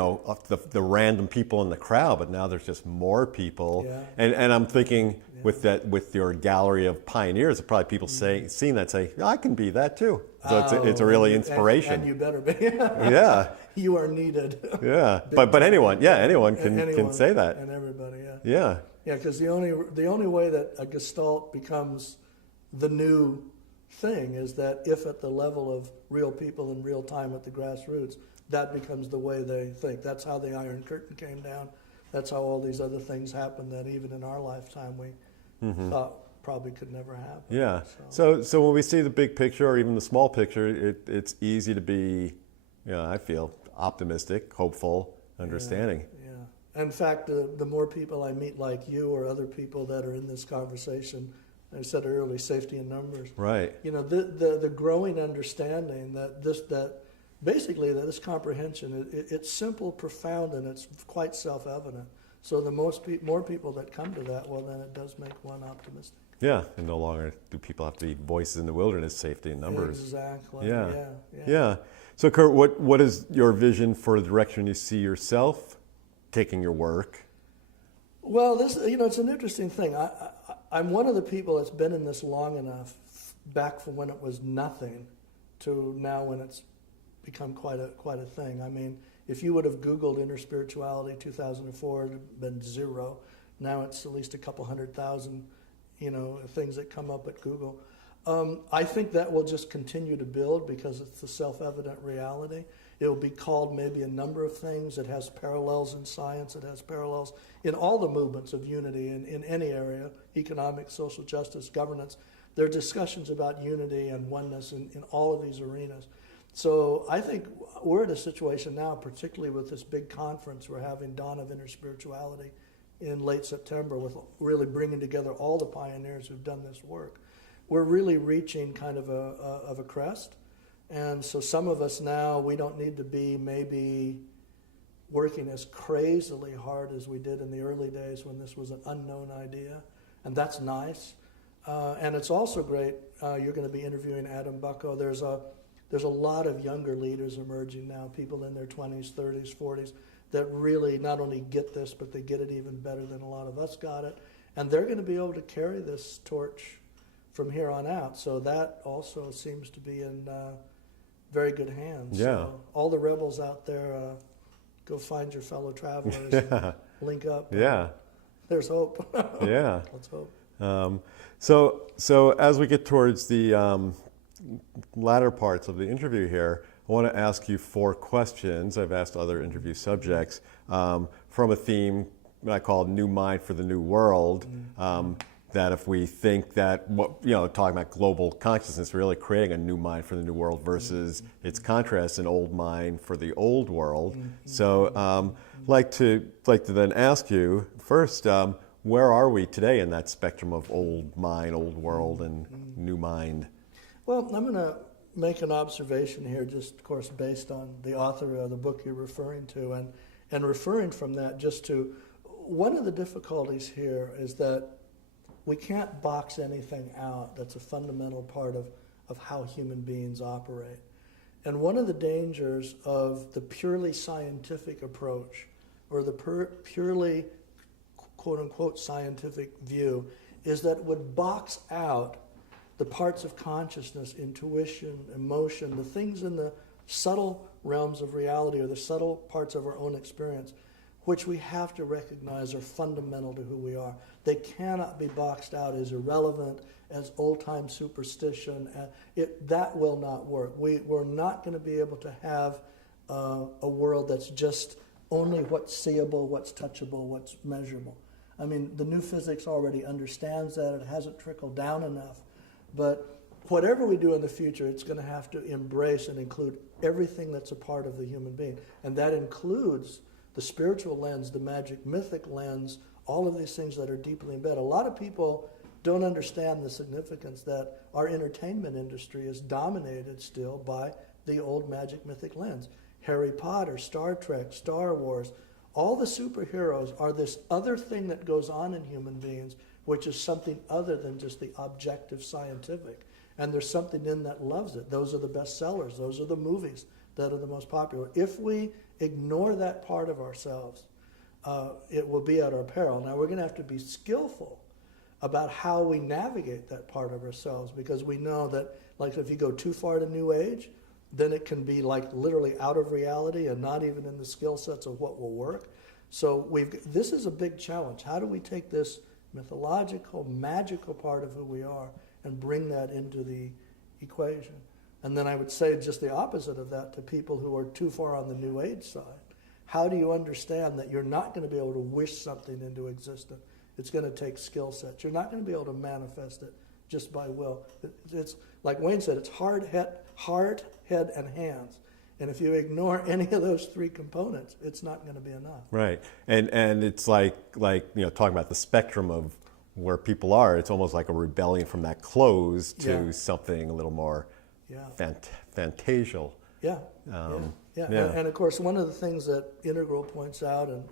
the random people in the crowd, but now there's just more people. Yeah. And I'm thinking with your gallery of pioneers, probably people seeing that say, I can be that too. So it's a really inspiration. And you better be. Yeah. You are needed. Yeah. But anyone can say that. And everybody, yeah. Yeah. Yeah, because the only way that a gestalt becomes the new thing is that if at the level of real people in real time at the grassroots, that becomes the way they think. That's how the Iron Curtain came down. That's how all these other things happened that even in our lifetime we thought probably could never happen. Yeah. So when we see the big picture or even the small picture, it's easy to be, I feel, optimistic, hopeful, understanding. Yeah. In fact, the more people I meet like you or other people that are in this conversation, I said earlier, safety in numbers. Right. You know, the growing understanding that basically this comprehension, it's simple, profound, and it's quite self-evident. So the more people that come to that, well, then it does make one optimistic. Yeah, and no longer do people have to be voices in the wilderness, safety in numbers. Exactly. Yeah. So Kurt, what is your vision for the direction you see yourself taking your work? Well, it's an interesting thing. I'm one of the people that's been in this long enough, back from when it was nothing to now when it's become quite a thing. I mean, if you would have Googled interspirituality 2004, it would have been zero. Now it's at least a couple 100,000, things that come up at Google. I think that will just continue to build because it's the self-evident reality. It will be called maybe a number of things. It has parallels in science. It has parallels in all the movements of unity in any area, economics, social justice, governance. There are discussions about unity and oneness in all of these arenas. So I think we're in a situation now, particularly with this big conference we're having, Dawn of Interspirituality, in late September, with really bringing together all the pioneers who've done this work. We're really reaching kind of a crest. And so some of us now, we don't need to be maybe working as crazily hard as we did in the early days when this was an unknown idea. And that's nice. And it's also great, you're going to be interviewing Adam Bucko. There's a lot of younger leaders emerging now, people in their 20s, 30s, 40s, that really not only get this, but they get it even better than a lot of us got it. And they're going to be able to carry this torch from here on out. So that also seems to be in very good hands. Yeah. So all the rebels out there, go find your fellow travelers and link up. Yeah. There's hope. Yeah. Let's hope. So as we get towards the latter parts of the interview here, I want to ask you 4 questions. I've asked other interview subjects from a theme I call New Mind for the New World. That if we think that, talking about global consciousness, really creating a new mind for the new world versus its contrast, an old mind for the old world. So like to then ask you first, where are we today in that spectrum of old mind, old world, and new mind? Well, I'm going to make an observation here, just of course based on the author of the book you're referring to, and referring from that just to one of the difficulties here is that we can't box anything out that's a fundamental part of how human beings operate. And one of the dangers of the purely scientific approach, or the purely quote-unquote scientific view, is that it would box out the parts of consciousness, intuition, emotion, the things in the subtle realms of reality or the subtle parts of our own experience, which we have to recognize are fundamental to who we are. They cannot be boxed out as irrelevant, as old-time superstition. That will not work. We're not going to be able to have a world that's just only what's seeable, what's touchable, what's measurable. I mean, the new physics already understands that. It hasn't trickled down enough. But whatever we do in the future, it's going to have to embrace and include everything that's a part of the human being. And that includes the spiritual lens, the magic mythic lens, all of these things that are deeply embedded. A lot of people don't understand the significance that our entertainment industry is dominated still by the old magic mythic lens. Harry Potter, Star Trek, Star Wars, all the superheroes are this other thing that goes on in human beings, which is something other than just the objective scientific. And there's something in that loves it. Those are the best sellers. Those are the movies that are the most popular. If we ignore that part of ourselves, it will be at our peril. Now, we're going to have to be skillful about how we navigate that part of ourselves, because we know that, like, if you go too far to New Age, then it can be like literally out of reality and not even in the skill sets of what will work. So this is a big challenge. How do we take this mythological, magical part of who we are and bring that into the equation? And then I would say just the opposite of that to people who are too far on the New Age side. How do you understand that you're not going to be able to wish something into existence? It's going to take skill sets. You're not going to be able to manifest it just by will. It's like Wayne said, it's heart, head, and hands. And if you ignore any of those 3 components, it's not going to be enough. Right. And it's like talking about the spectrum of where people are, it's almost like a rebellion from that close to Yeah. something a little more Yeah. fantasial. Yeah. Yeah. And of course, one of the things that Integral points out, and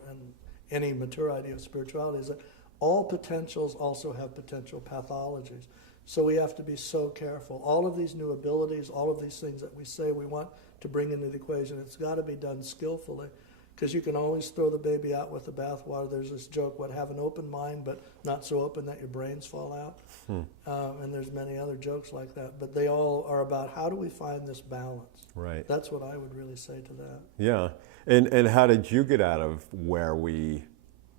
any mature idea of spirituality, is that all potentials also have potential pathologies. So we have to be so careful. All of these new abilities, all of these things that we say we want to bring into the equation, it's got to be done skillfully. Because you can always throw the baby out with the bathwater. There's this joke, have an open mind, but not so open that your brains fall out. And there's many other jokes like that. But they all are about how do we find this balance. Right. That's what I would really say to that. Yeah. And how did you get out of where we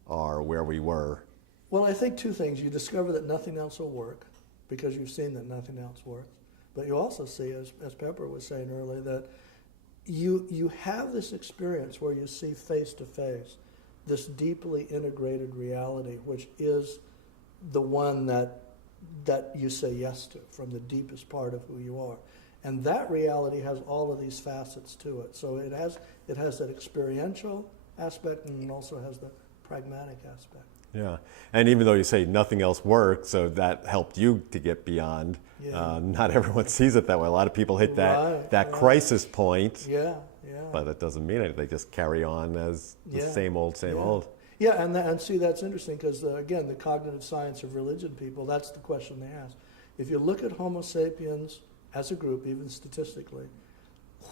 are, where we were? Well, I think two things. You discover that nothing else will work because you've seen that nothing else works. But you also see, as Pepper was saying earlier, that you have this experience where you see face to face this deeply integrated reality, which is the one that you say yes to from the deepest part of who you are. And that reality has all of these facets to it. So it has that experiential aspect, and it also has the pragmatic aspect. Yeah. And even though you say nothing else works, so that helped you to get beyond. Yeah. Not everyone sees it that way. A lot of people hit that crisis point. Yeah. But it doesn't mean it. They just carry on as the same old. Yeah, and see, that's interesting because, again, the cognitive science of religion people, that's the question they ask. If you look at Homo sapiens as a group, even statistically,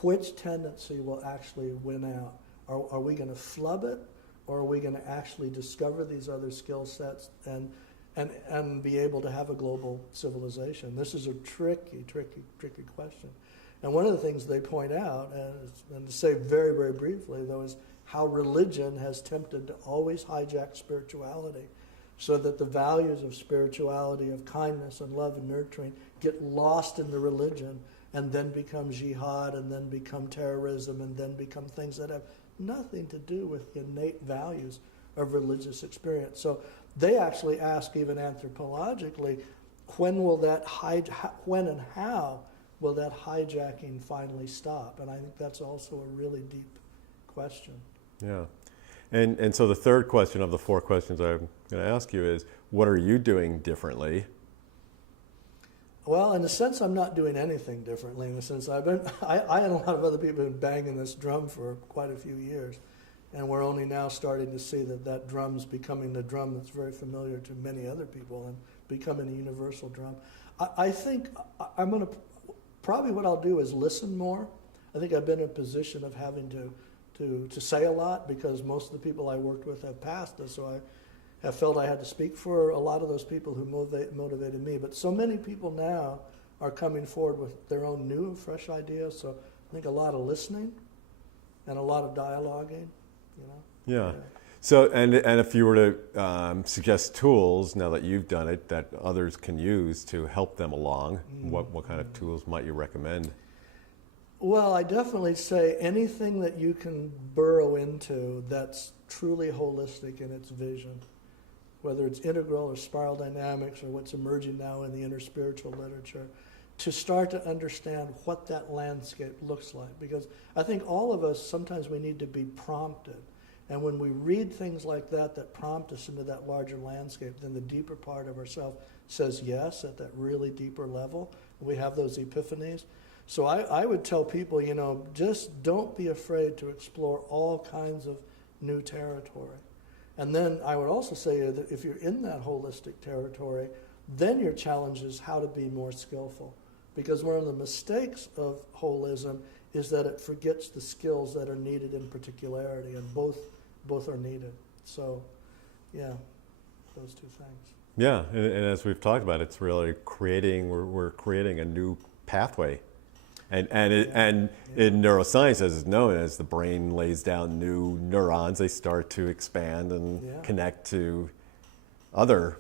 which tendency will actually win out? Are we going to flub it, or are we going to actually discover these other skill sets and be able to have a global civilization? This is a tricky question. And one of the things they point out, and to say very, very briefly, though, is how religion has tempted to always hijack spirituality so that the values of spirituality, of kindness and love and nurturing, get lost in the religion and then become jihad and then become terrorism and then become things that have nothing to do with the innate values of religious experience. So they actually ask, even anthropologically, when and how will that hijacking finally stop? And I think that's also a really deep question. Yeah. And so the third question of the four questions I'm going to ask you is, what are you doing differently? Well, in a sense, I'm not doing anything differently. In the sense, I and a lot of other people have been banging this drum for quite a few years, and we're only now starting to see that drum's becoming the drum that's very familiar to many other people and becoming a universal drum. I think I'm going to probably what I'll do is listen more. I think I've been in a position of having to say a lot because most of the people I worked with have passed us, so I have felt I had to speak for a lot of those people who motivated me. But so many people now are coming forward with their own new, fresh ideas. So I think a lot of listening and a lot of dialoguing, Yeah. So, and if you were to suggest tools, now that you've done it, that others can use to help them along, what kind of tools might you recommend? Well, I definitely say anything that you can burrow into that's truly holistic in its vision, whether it's integral or spiral dynamics or what's emerging now in the interspiritual literature, to start to understand what that landscape looks like. Because I think all of us, sometimes we need to be prompted. And when we read things like that prompt us into that larger landscape, then the deeper part of ourselves says yes at that really deeper level. We have those epiphanies. So I would tell people, just don't be afraid to explore all kinds of new territory. And then I would also say that if you're in that holistic territory, then your challenge is how to be more skillful. Because one of the mistakes of holism is that it forgets the skills that are needed in particularity, and both are needed. So, yeah, those two things. Yeah, and as we've talked about, it's really we're creating a new pathway. And in neuroscience, as is known, as the brain lays down new neurons, they start to expand and connect to other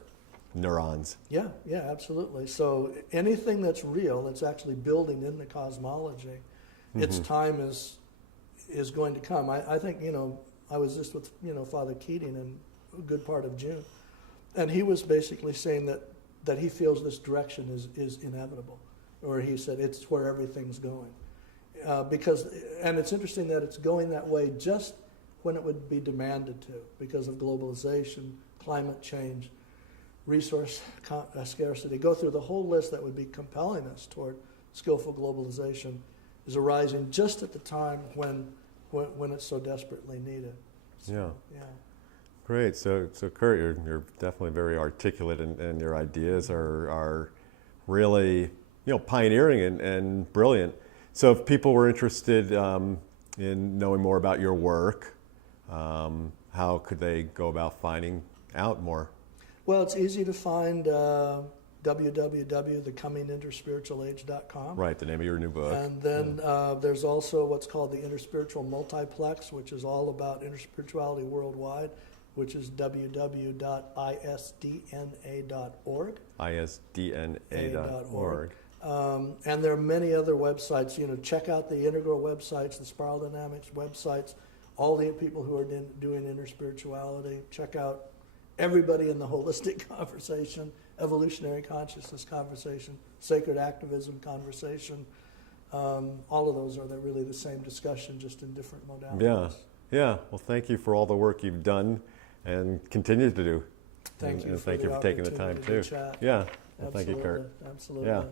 neurons. Yeah, absolutely. So anything that's real, that's actually building in the cosmology, its time is going to come. I think, I was just with, Father Keating in a good part of June, and he was basically saying that he feels this direction is inevitable. Or he said it's where everything's going. And it's interesting that it's going that way just when it would be demanded to, because of globalization, climate change, resource scarcity, go through the whole list that would be compelling us toward skillful globalization, is arising just at the time when it's so desperately needed. So, yeah. Great. So Kurt, you're definitely very articulate, and your ideas are really, pioneering and brilliant. So if people were interested in knowing more about your work, how could they go about finding out more? Well, it's easy to find www.thecominginterspiritualage.com. Right, the name of your new book. And then there's also what's called the Interspiritual Multiplex, which is all about interspirituality worldwide, which is www.isdna.org. isdna.org. And there are many other websites. Check out the Integral websites, the Spiral Dynamics websites, all the people who are doing interspirituality. Check out everybody in the holistic conversation, evolutionary consciousness conversation, sacred activism conversation. All of those are really the same discussion, just in different modalities. Yeah. Well, thank you for all the work you've done and continue to do. Thank you. And thank you for taking the time too. Chat. Yeah. Well, Absolutely. thank you, Kurt. Absolutely. Yeah.